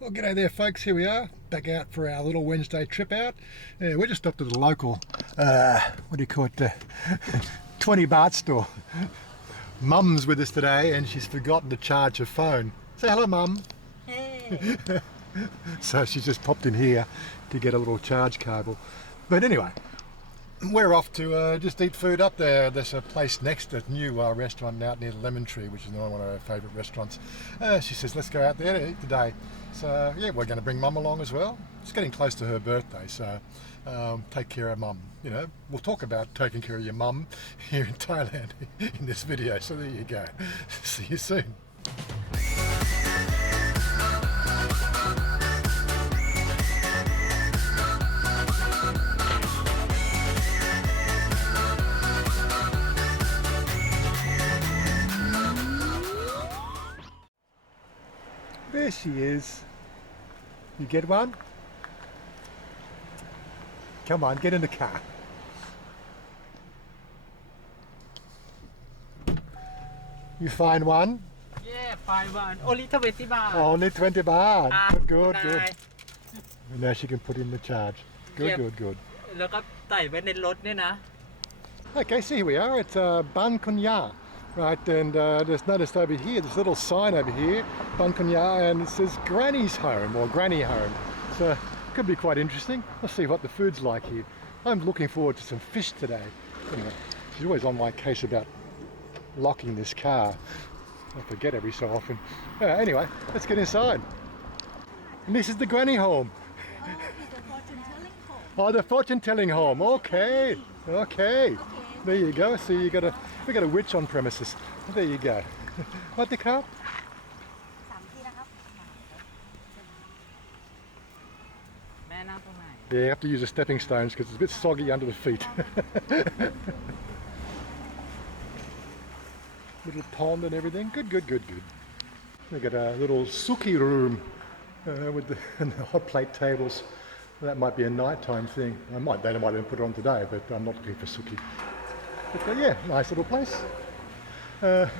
Well, g'day there, folks. Here we are, back out for our little Wednesday trip out. We just stopped at the local, what do you call it, 20 baht store. Mum's with us today and she's forgotten to charge her phone. Say hello, Mum. Hey. So she's just popped in here to get a little charge cable. But anyway, we're off to just eat food up there. There's a place next, a new restaurant out near the Lemon Tree, which is one of our favourite restaurants. She says, let's go out there to eat today. So yeah, we're going to bring Mum along as well. It's getting close to her birthday, so take care of Mum. You know, we'll talk about taking care of your mum here in Thailand in this video. So there you go. See you soon. There she is. You get one? Come on, get in the car. You find one? Yeah, find one. Only 20 baht. Only 20 baht. Good, good. นาย Now she can put in the charge. Good, Yep. good, good. แล้วก็ใส่ไว้ในรถเนี่ยนะ Okay, so here we are. It's Ban Kunya, right? And just noticed over here, this little sign over here, Ban Kunya, and it says Granny's Home or Granny Home. So could be quite interesting. Let's see what the food's like here. I'm looking forward to some fish today. Anyway, she's always on my case about locking this car. I forget every so often. Anyway, let's get inside. And this is the Granny Home. Oh, the fortune telling home. Okay, okay. There you go. See, we got a witch on premises. There you go. What the cup? แม่นั่งตรงไหน Yeah, you have to use the stepping stones because it's a bit soggy under the feet. Little pond and everything. Good, good, good, good. We got a little suki room with and the hot plate tables. That might be a nighttime thing. They might even put it on today, but I'm not looking for suki. But yeah, nice little place. It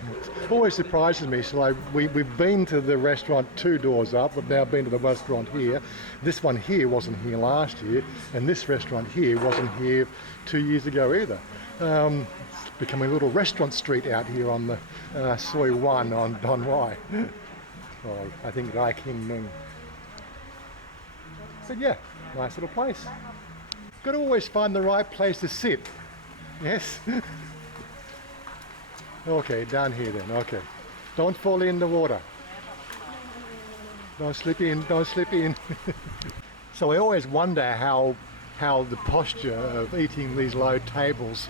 always surprises me. So we've been to the restaurant 2 doors up. We've now been to the restaurant here. This one here wasn't here last year, and this restaurant here wasn't here 2 years ago either. It's becoming a little restaurant street out here on the Soi 1 on Don Wai. Oh, I think Rai King Nung. So yeah, nice little place. Got to always find the right place to sit. Yes. Okay, down here then. Okay. Don't fall in the water. Don't slip in, don't slip in. So I always wonder how the posture of eating these low tables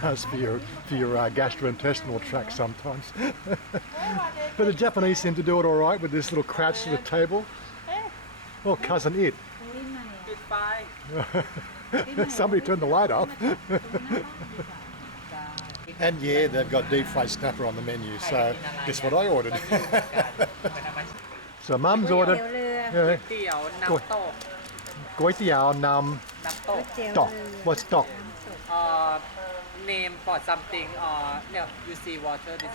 does for your gastrointestinal tract sometimes. But the Japanese seem to do it all right with this little crouch to the table. Oh, cousin it. ปิดไฟ Somebody turned the light off. And yeah, they've got deep fried snapper on the menu, so guess what I ordered? So Mum's ordered เตี๋ยวน้ำตก Goi Tiao Nam น้ำตก Tok. What's Tok? name for something no you see water this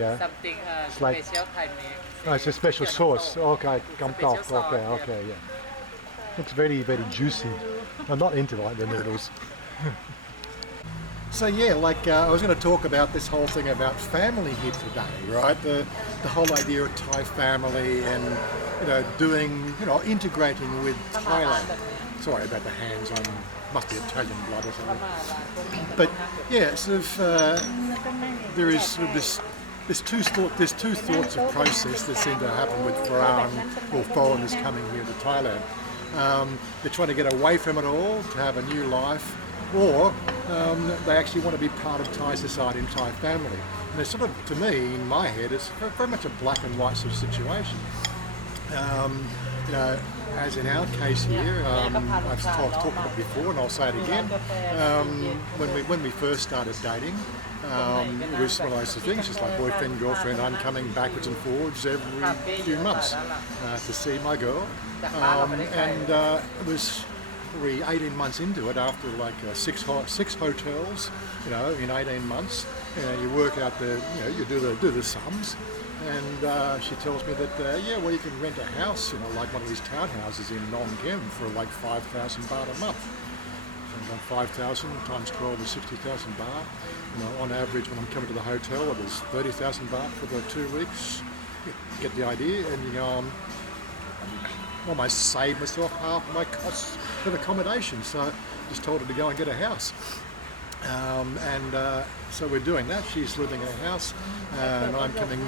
Yeah. something It's like- special Thai make Oh, it's a special sauce. Okay, gum tok. Special sauce, Okay, yeah. okay, yeah. Looks very, very juicy. I'm not into like the noodles. So yeah, like I was going to talk about this whole thing about family here today, right? The whole idea of Thai family and integrating with Thailand. Sorry about the hands on, must be Italian blood or something. But yeah, sort of there is sort of there's two thoughts of process that seem to happen with foreigners coming here to Thailand. They're trying to get away from it all to have a new life, or they actually want to be part of Thai society and Thai family. And it's sort of, to me, in my head, it's very much a black and white sort of situation. As in our case here, I've talked about it before, and I'll say it again. When we first started dating, it was one of those things, just like boyfriend, girlfriend. I'm coming backwards and forwards every few months to see my girl, and it was probably 18 months into it. After like six hotels, in 18 months, you work out you do the sums. and she tells me that yeah, well, you can rent a house, you know, like one of these townhouses in Nong Kem for like 5,000 baht a month. So 5,000 times 12 is 60,000 baht. You know, on average, when I'm coming to the hotel, it was 30,000 baht for the 2 weeks. You get the idea, and you know, I almost saved myself half my costs of accommodation. So I just told her to go and get a house. So we're doing that. She's living in a house, and I'm coming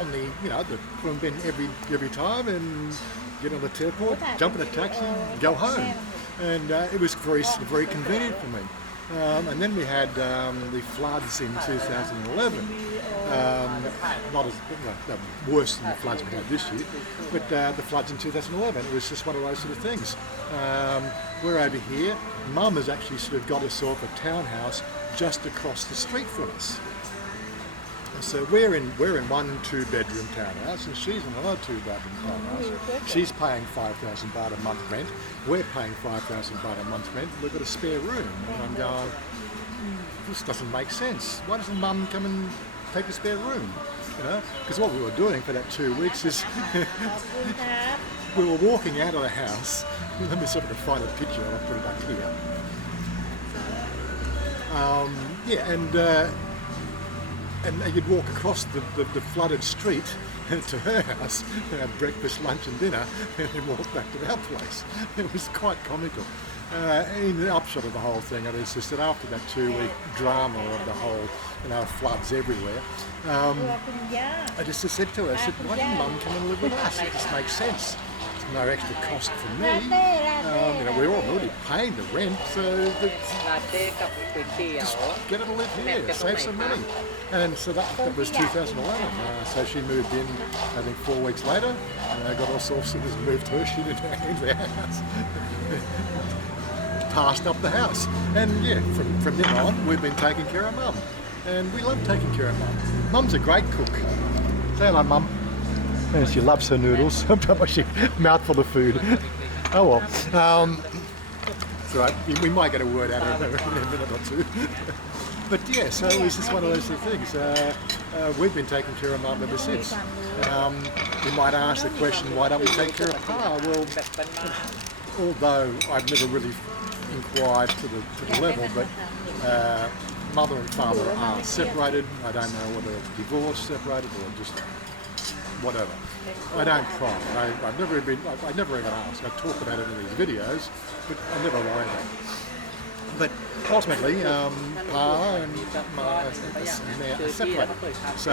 on the, you know, the Phnom Penh every time, and get on the airport, jump in a taxi, go home, and it was very convenient for me. And then we had the floods in 2011. Not as worse than the floods we had this year, but the floods in 2011. It was just one of those sort of things. We're over here. Mum has actually sort of got herself a townhouse just across the street from us. So we're in 1 2-bedroom townhouse, and she's in another 2-bedroom townhouse. She's paying 5,000 baht a month rent. We're paying 5,000 baht a month rent. We've got a spare room, and I'm going, this doesn't make sense. Why doesn't Mum come and take the spare room? You know, because what we were doing for that 2 weeks is we were walking out of the house. Let me see if I can find a picture. I'll put it up here. And you'd walk across the flooded street to her house, have breakfast, lunch and dinner, and then walk back to our place. It was quite comical. In the upshot of the whole thing, it is just that after that 2-week drama of the whole, you know, floods everywhere, I just said to her, I said, why didn't Mum come and live with us? It just makes sense. It's no extra cost for me. You know, we're already paying the rent, so just get her to live here, save some money. And so that was 2011. So she moved in, I think 4 weeks later, got all sorts of things, moved her shit into our house. Passed up the house, and yeah, from then on we've been taking care of Mum, and we love taking care of Mum. Mum's a great cook. Say hello, Mum. And she loves her noodles. She mouthful of food. Oh well. It's all right. We might get a word out of her in a minute or two. But yeah, so it was just one of those things. We've been taking care of Mum ever since. You might ask the question, why don't we take care of Pa? Well, although I've never really inquired to the level, but mother and father are separated. I don't know whether it's divorced, separated, or just whatever. I don't pry. I've never even asked. I talk about it in these videos, but I never worry about it. But ultimately, Pa and Ma are separated. So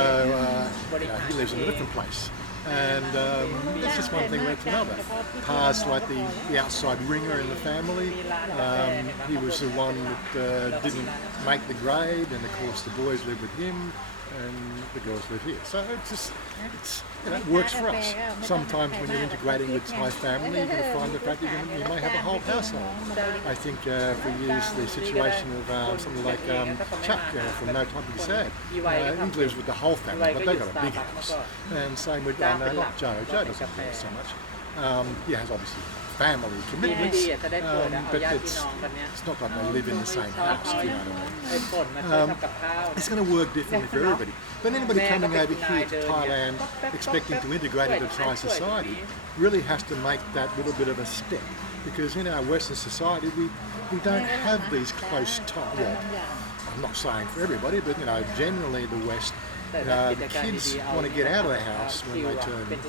he lives in a different place. And that's just one thing led to another. Pa's like the outside ringer in the family. He was the one that didn't make the grade, and of course the boys live with him, and the girls live here. So it works for us. Sometimes when you're integrating with Thai family, you're going to find the fact that you may have a whole household. I think if we use the situation of something like Chuck from No Time to Be Sad, he lives with the whole family, but they've got a big house. And same with not Joe. Joe doesn't do it so much. He has obviously family commitments, but it's not like they live in the same house, if you know what I mean. It's going to work differently for everybody. But anybody coming over here to Thailand expecting to integrate into Thai society really has to make that little bit of a step, because in our Western society we don't have these close ties. Well, I'm not saying for everybody, but you know, generally the West, the kids want to get out of the house when they turn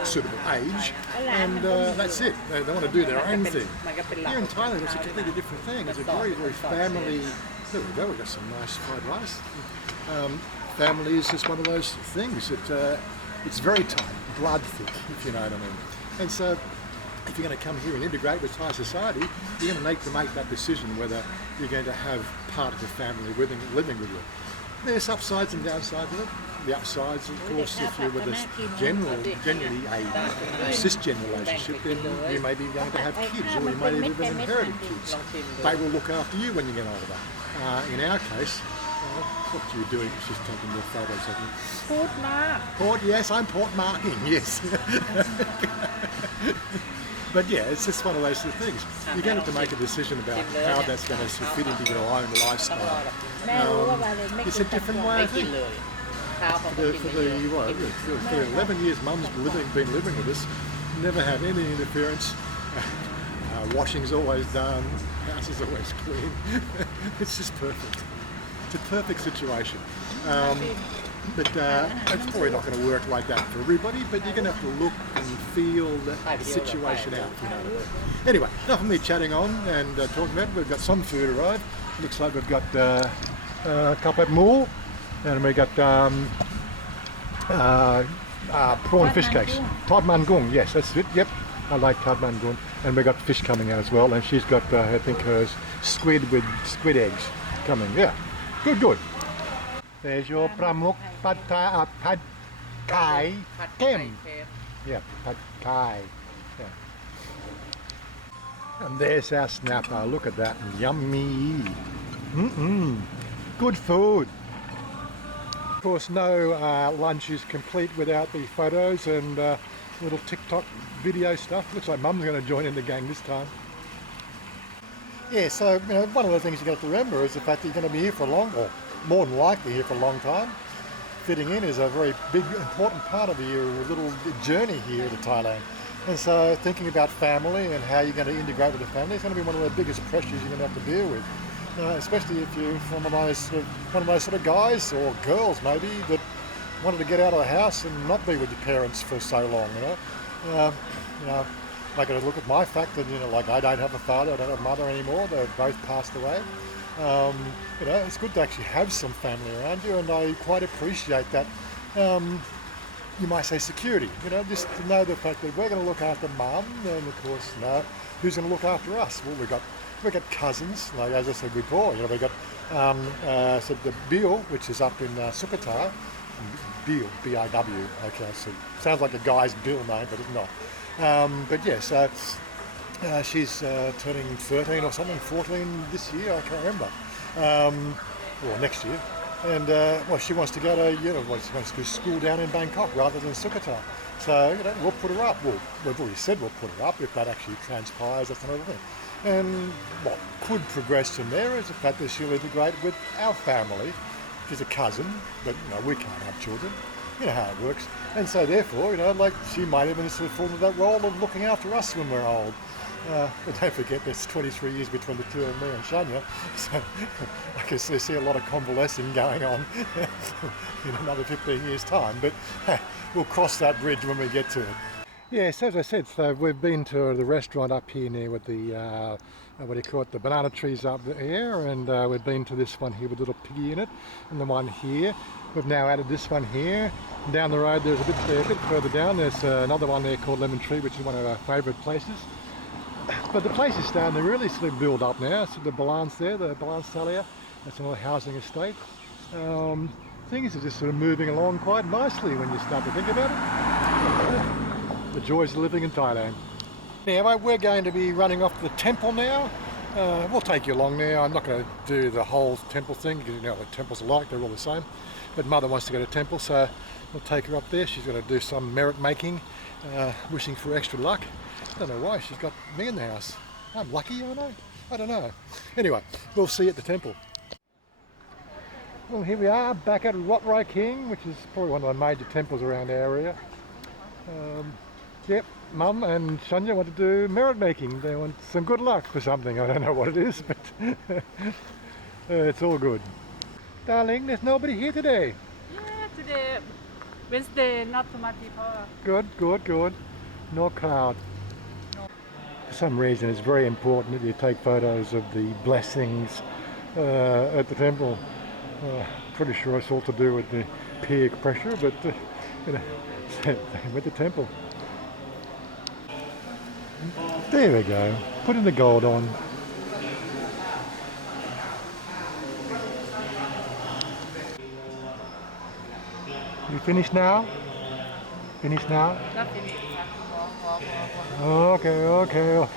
a suitable age, and that's it. They want to do their own thing. Here in Thailand, it's a completely different thing. It's a very, very family. There we go. We got some nice fried rice. Family is just one of those things. It's very tight, blood thick, if you know what I mean. And so, if you're going to come here and integrate with Thai society, you're going to need to make that decision whether you're going to have part of the family living with you. There's upsides and downsides of it. The upsides, of course, if you're with a generally a cisgender relationship, then you may be going to have kids, or you may even inherit kids. They will look after you when you get older. In our case, what are you doing? Just taking your photos of me. Port mark. Port, yes, I'm port marking, yes. But yeah, it's just one of those things. You're going to have to make a decision about how that's going to fit into your own lifestyle. It's a different way of thinking. แม่รู้ว่าวาเลนไม่กินตะกั่ว It's a different way of thinking. แม่รู้ว่า It's a different way of living. วาเลนไม่กินตะกั่ว So, แม่รู้ว่า yeah, วาเลนไม่กินเลย ข้าวเพราะเขากิน for ไม่เย the อะ what, for the 11 years Mum's been living with us, never had any interference. Washing's always done, house is always clean. It's just perfect. It's a perfect situation. But it's probably not going to work like that for everybody, but you're going to have to look and feel the situation out, you know what I mean? Anyway, enough of me chatting on and talking about it. We've got some food arrived. Looks like we've got a couple of more, and we got prawn fish cakes. Thad man gung, yes, that's it, yep. I like Thad man gung. And we got fish coming out as well, and she's got, I think, her squid with squid eggs coming, yeah. Good, good. There's your pramuk pad kai ผัดไข่ kem. เค็ม Yeah, pad kai. Yeah. And there's our snapper. Look at that, yummy. Good food. Of course, no lunch is complete without the photos and little TikTok video stuff. Looks like Mum's going to join in the gang this time. Yeah, so one of the things you've got to remember is the fact that you're going to be here for long, or more than likely here for a long time. Fitting in is a very big, important part of your little journey here to Thailand. And so thinking about family and how you're going to integrate with the family is going to be one of the biggest pressures you're going to have to deal with. Especially if you're one of those sort of guys or girls maybe that wanted to get out of the house and not be with your parents for so long, I got to look at my fact that, like I don't have a father, I don't have a mother anymore, they've both passed away. It's good to actually have some family around you, and I quite appreciate that. You might say security, just to know the fact that we're going to look after Mum, and of course, who's going to look after us? Well, we've got cousins, like as I said before. We've got the Bill, which is up in Sukhothai. Bill, B-I-W. Okay, so sounds like a guy's Bill name, but it's not. But yeah, so she's turning 13 or something, 14 this year, I can't remember, or next year. And she wants to go to she wants to go to school down in Bangkok rather than Sukhothai. So we'll put her up. Well, we've already said we'll put her up if that actually transpires. That's another thing. And what could progress from there is the fact that she'll integrate with our family. She's a cousin, but we can't have children. You know how it works. And so therefore, she might even sort of fall into that role of looking after us when we're old. But don't forget, there's 23 years between the two of me and Chanya, so I can see a lot of convalescing going on in another 15 years' time. But we'll cross that bridge when we get to it. Yes, as I said, so we've been to the restaurant up here near with the, the banana trees up there, and we've been to this one here with a little piggy in it, and the one here. We've now added this one here. Down the road there's a bit further down, there's another one there called Lemon Tree, which is one of our favourite places. But the place is starting to really sort of build up now. So the Balance there, the Balance Salia, that's another housing estate. Things are just sort of moving along quite nicely when you start to think about it. The joys of living in Thailand. Anyway, we're going to be running off to the temple now. We'll take you along there. I'm not going to do the whole temple thing because you know what temples are like, they're all the same. But Mother wants to go to temple, so we'll take her up there. She's going to do some merit making, wishing for extra luck. I don't know why she's got me in the house. I'm lucky, I don't know. Anyway, we'll see you at the temple. Well, here we are back at Wat Rai King, which is probably one of the major temples around our area. Yep, Mum and Chanya want to do merit making. They want some good luck for something. I don't know what it is, but it's all good. Darling, there's nobody here today. Yeah, today, Wednesday, not too much people. Good, good, good. No crowd. For some reason, it's very important that you take photos of the blessings at the temple. Pretty sure it's all to do with the peer pressure, but with the temple. There we go. Putting the gold on. You finished now? Finished now? Not finished. Okay, okay.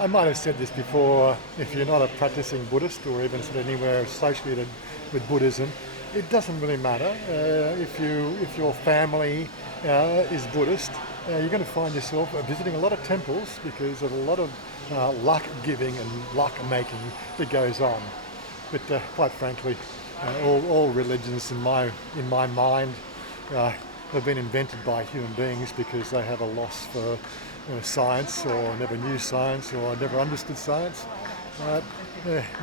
I might have said this before, if you're not a practicing Buddhist or even sort of anywhere associated with Buddhism, it doesn't really matter. If your family is Buddhist, you're going to find yourself visiting a lot of temples because there's a lot of luck giving and luck making that goes on. But quite frankly, All religions in my mind have been invented by human beings because they have a loss for science, or never knew science, or never understood science.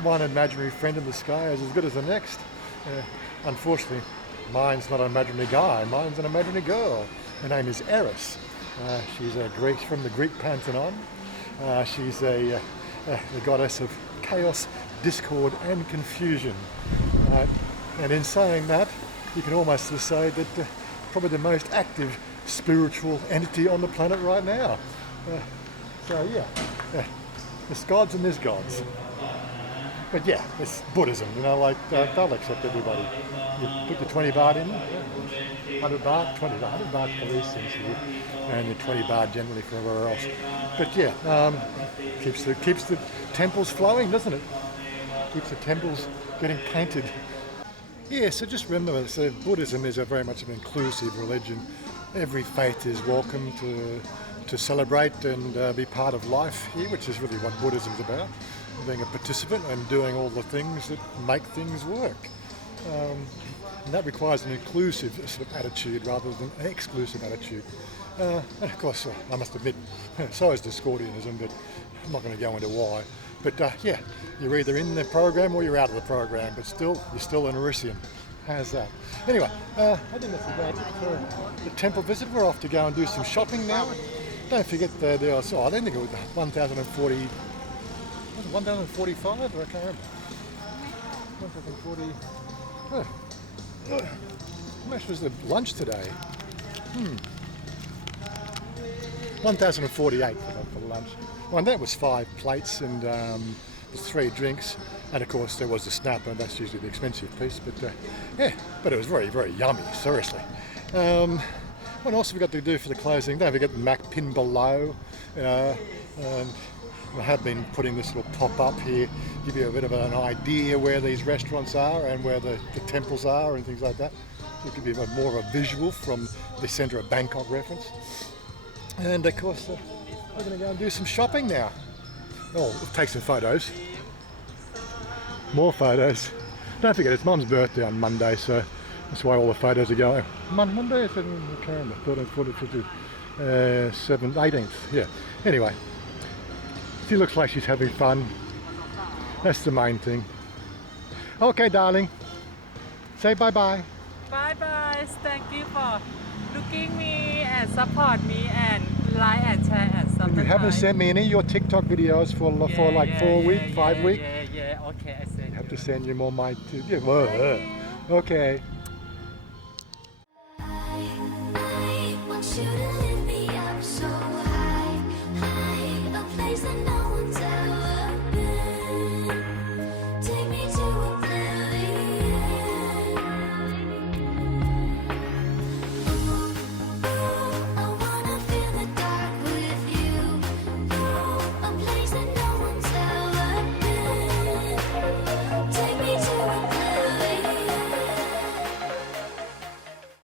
One imaginary friend in the sky is as good as the next. Unfortunately, mine's not an imaginary guy, mine's an imaginary girl. Her name is Eris. She's from the Greek pantheon. She's the goddess of chaos, discord and confusion. And in saying that, you can almost say that probably the most active spiritual entity on the planet right now. There's gods and there's gods. But yeah, it's Buddhism, like they'll accept everybody. You put the 20 baht in, 100 baht, 20 baht, 100 baht for these things here, and the 20 baht generally for everywhere else. But yeah, keeps the temples flowing, doesn't it? Keeps the temples getting painted. Yeah, so just remember, so Buddhism is very much an inclusive religion. Every faith is welcome to celebrate and be part of life here, which is really what Buddhism's about. Being a participant and doing all the things that make things work. And that requires an inclusive sort of attitude rather than an exclusive attitude. And of course, I must admit, so is Discordianism, but I'm not going to go into why. But yeah, you're either in the program or you're out of the program, but still, you're still an Orisian. How's that? Anyway, I think that's about it for the temple visit. We're off to go and do some shopping now. Don't forget I don't think it was 1,040, was it 1,045? Or I can't remember. 1,040. How much was the lunch today? 1,048 for the lunch. Well, and that was 5 plates and 3 drinks, and of course there was the snapper. That's usually the expensive piece, but yeah, but it was very, very yummy. Seriously. What else have we got to do for the closing? Don't forget the Mac pin below. And I have been putting this little pop-up here, give you a bit of an idea where these restaurants are and where the temples are and things like that. So it give you more of a visual from the centre of Bangkok reference. And of course, we're going to go and do some shopping now. Oh, we'll take some photos. More photos. Don't forget, it's Mum's birthday on Monday, so that's why all the photos are going. Monday, I can't remember, 13th, 14th, 15th, 7th, 18th, yeah. Anyway, she looks like she's having fun. That's the main thing. Okay, darling. Say bye-bye. Bye-bye. Thank you for looking me and support me and like and share and subscribe. You haven't sent me any of your TikTok videos for like 4 weeks, 5 weeks. Yeah. Okay, I send. I have to send you more my okay. I want you to